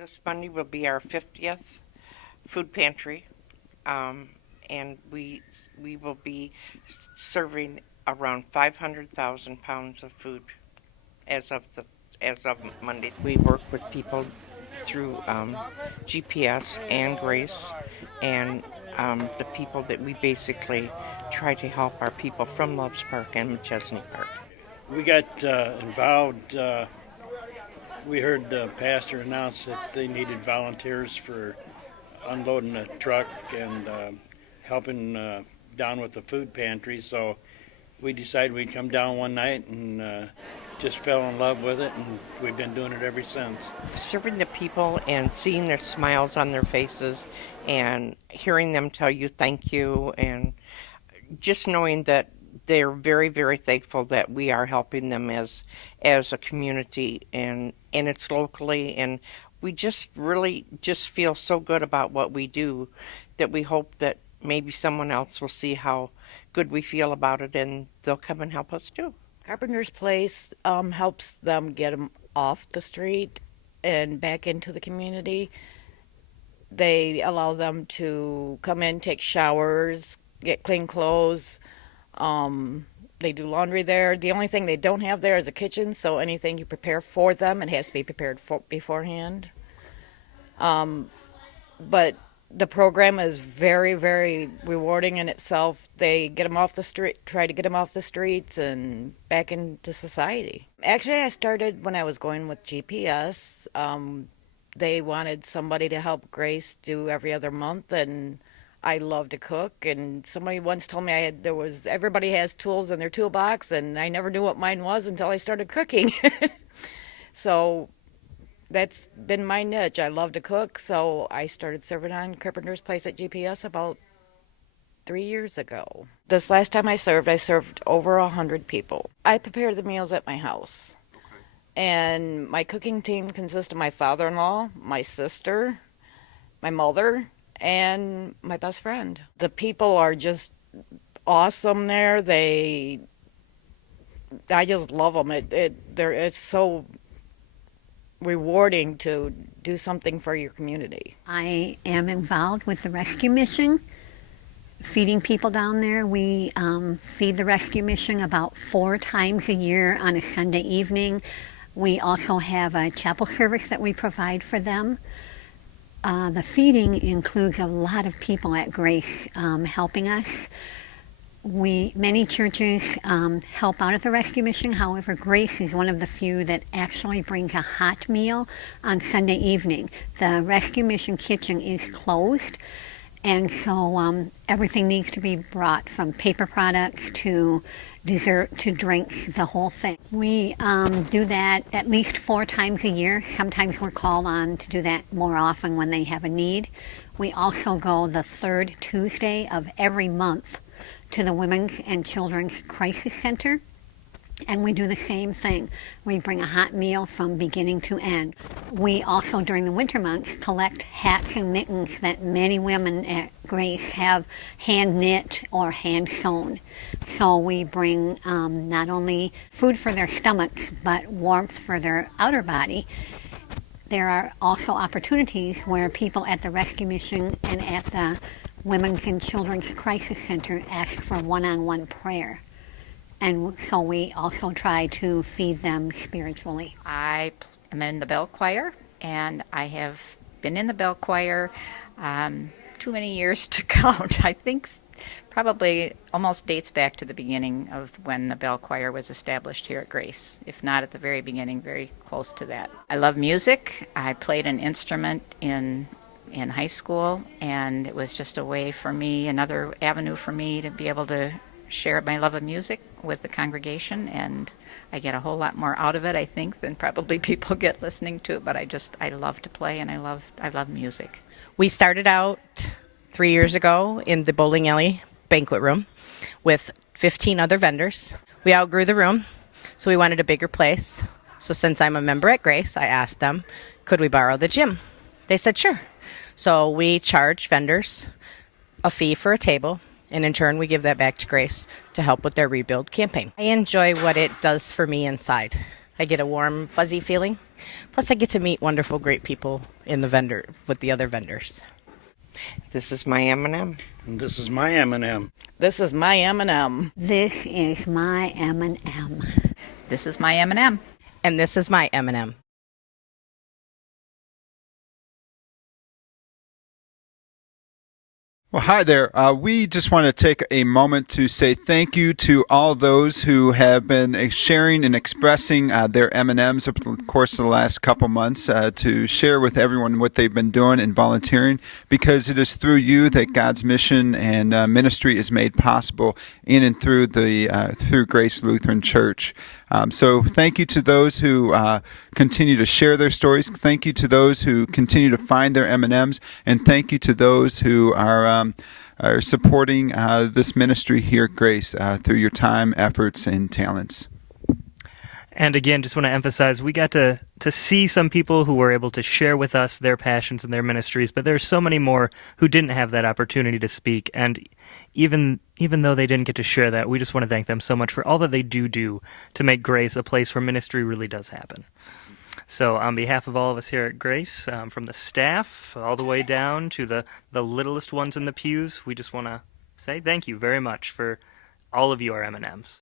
This Monday will be our 50th food pantry, and we will be serving around 500,000 pounds of food as of the as of Monday. We work with people through GPS and Grace, and the people that we basically try to help are people from Loves Park and McChesney Park. We got involved. We heard the pastor announce that they needed volunteers for unloading a truck and helping down with the food pantry. So we decided we'd come down one night and just fell in love with it, and we've been doing it ever since. Serving the people and seeing their smiles on their faces and hearing them tell you thank you, and just knowing that they're very, very thankful that we are helping them as a community, and it's locally, and we just really just feel so good about what we do that we hope that maybe someone else will see how good we feel about it and they'll come and help us too. Carpenter's Place helps them get them off the street and back into the community. They allow them to come in, take showers, get clean clothes. They do laundry there. The only thing they don't have there is a kitchen, so anything you prepare for them, it has to be prepared beforehand. But the program is very, very rewarding in itself. They get them off the street, try to get them off the streets and back into society. Actually, I started when I was going with GPS. They wanted somebody to help Grace do every other month, and I love to cook. And somebody once told me everybody has tools in their toolbox, and I never knew what mine was until I started cooking. So that's been my niche. I love to cook, so I started serving on Carpenter's Place at GPS about 3 years ago. This last time I served over 100 people. I prepare the meals at my house. And my cooking team consists of my father-in-law, my sister, my mother, and my best friend. The people are just awesome there. I just love them. It's so rewarding to do something for your community. I am involved with the rescue mission, feeding people down there. We feed the rescue mission about 4 times a year on a Sunday evening. We also have a chapel service that we provide for them. The feeding includes a lot of people at Grace helping us. Many churches help out at the rescue mission. However, Grace is one of the few that actually brings a hot meal on Sunday evening. The rescue mission kitchen is closed, and so everything needs to be brought, from paper products to dessert to drinks, the whole thing. We do that at least 4 times a year. Sometimes we're called on to do that more often when they have a need. We also go the 3rd Tuesday of every month to the Women's and Children's Crisis Center, and we do the same thing. We bring a hot meal from beginning to end. We also, during the winter months, collect hats and mittens that many women at Grace have hand knit or hand sewn. So we bring not only food for their stomachs, but warmth for their outer body. There are also opportunities where people at the rescue mission and at the Women's and Children's Crisis Center ask for one-on-one prayer. And so we also try to feed them spiritually. I am in the bell choir, and I have been in the bell choir too many years to count. I think probably almost dates back to the beginning of when the bell choir was established here at Grace, if not at the very beginning, very close to that. I love music. I played an instrument in high school, and it was just a way for me, another avenue for me to be able to share my love of music with the congregation, and I get a whole lot more out of it, I think, than probably people get listening to it. But I love to play, and I love music. We started out 3 years ago in the bowling alley banquet room with 15 other vendors. We outgrew the room, so we wanted a bigger place. So since I'm a member at Grace, I asked them, could we borrow the gym? They said sure. So we charge vendors a fee for a table, and in turn we give that back to Grace to help with their rebuild campaign. I enjoy what it does for me inside. I get a warm, fuzzy feeling. Plus, I get to meet wonderful, great people in the with the other vendors. This is my M&M. And this is my M&M. This is my M&M. This is my M&M. This is my M&M. And this is my M&M. Well, hi there. We just want to take a moment to say thank you to all those who have been sharing and expressing their M&Ms over the course of the last couple months to share with everyone what they've been doing and volunteering, because it is through you that God's mission and ministry is made possible in and through through Grace Lutheran Church. So thank you to those who continue to share their stories. Thank you to those who continue to find their M&Ms, and thank you to those who are supporting this ministry here at Grace through your time, efforts, and talents. And again, just want to emphasize, we got to see some people who were able to share with us their passions and their ministries, but there's so many more who didn't have that opportunity to speak. And even though they didn't get to share that, we just want to thank them so much for all that they do to make Grace a place where ministry really does happen. So on behalf of all of us here at Grace, from the staff all the way down to the littlest ones in the pews, we just want to say thank you very much for all of you, our M&Ms.